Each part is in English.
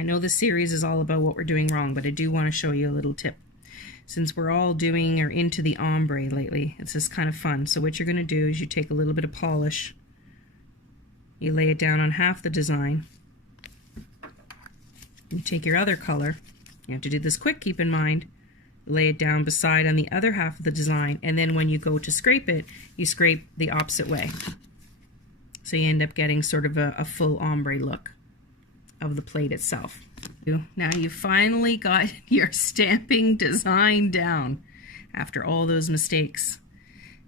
I know the series is all about what we're doing wrong, but I do want to show you a little tip. Since we're all doing or into the ombre lately, it's just kind of fun. So what you're going to do is you take a little bit of polish, you lay it down on half the design, you take your other color, you have to do this quick, keep in mind, lay it down beside on the other half of the design, and then when you go to scrape it, you scrape the opposite way. So you end up getting sort of a full ombre look of the plate itself. Now you finally got your stamping design down after all those mistakes.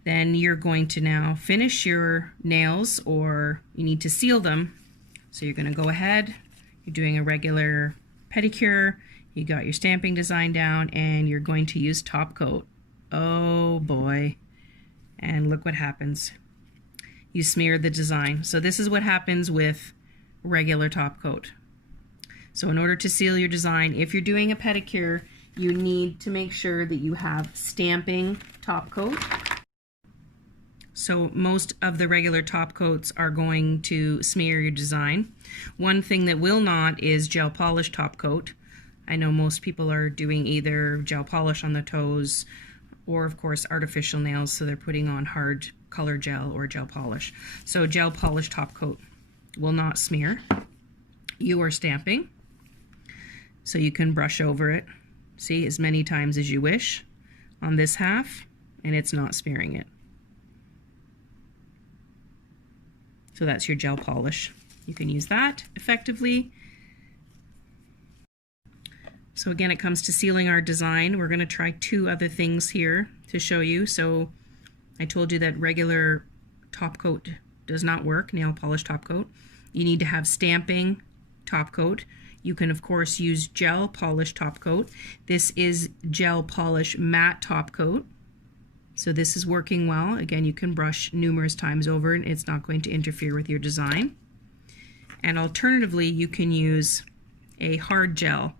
Then you're going to now finish your nails, or you need to seal them. So you're going to go ahead, you're doing a regular pedicure, you got your stamping design down, and you're going to use top coat. Oh boy. And look what happens. You smear the design. So this is what happens with regular top coat. So in order to seal your design, if you're doing a pedicure, you need to make sure that you have stamping top coat. So most of the regular top coats are going to smear your design. One thing that will not is gel polish top coat. I know most people are doing either gel polish on the toes or of course artificial nails, so they're putting on hard color gel or gel polish. So gel polish top coat will not smear. You are stamping. So you can brush over it, see, as many times as you wish on this half, and it's not smearing it. So that's your gel polish. You can use that effectively. So again, it comes to sealing our design. We're going to try two other things here to show you. So I told you that regular top coat does not work, nail polish top coat. You need to have stamping top coat. You can of course use gel polish top coat. This is gel polish matte top coat. So this is working well. Again, you can brush numerous times over and it's not going to interfere with your design. And alternatively, you can use a hard gel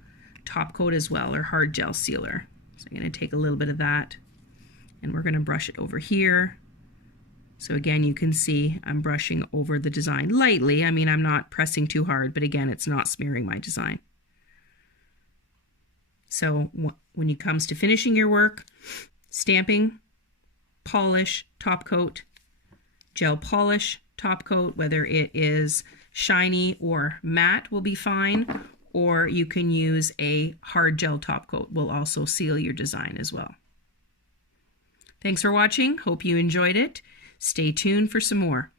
top coat as well, or hard gel sealer. So I'm going to take a little bit of that and we're going to brush it over here. So again, you can see I'm brushing over the design lightly. I mean, I'm not pressing too hard, but again, it's not smearing my design. So when it comes to finishing your work, stamping, polish, top coat, gel polish, top coat, whether it is shiny or matte will be fine, or you can use a hard gel top coat, will also seal your design as well. Thanks for watching. Hope you enjoyed it. Stay tuned for some more.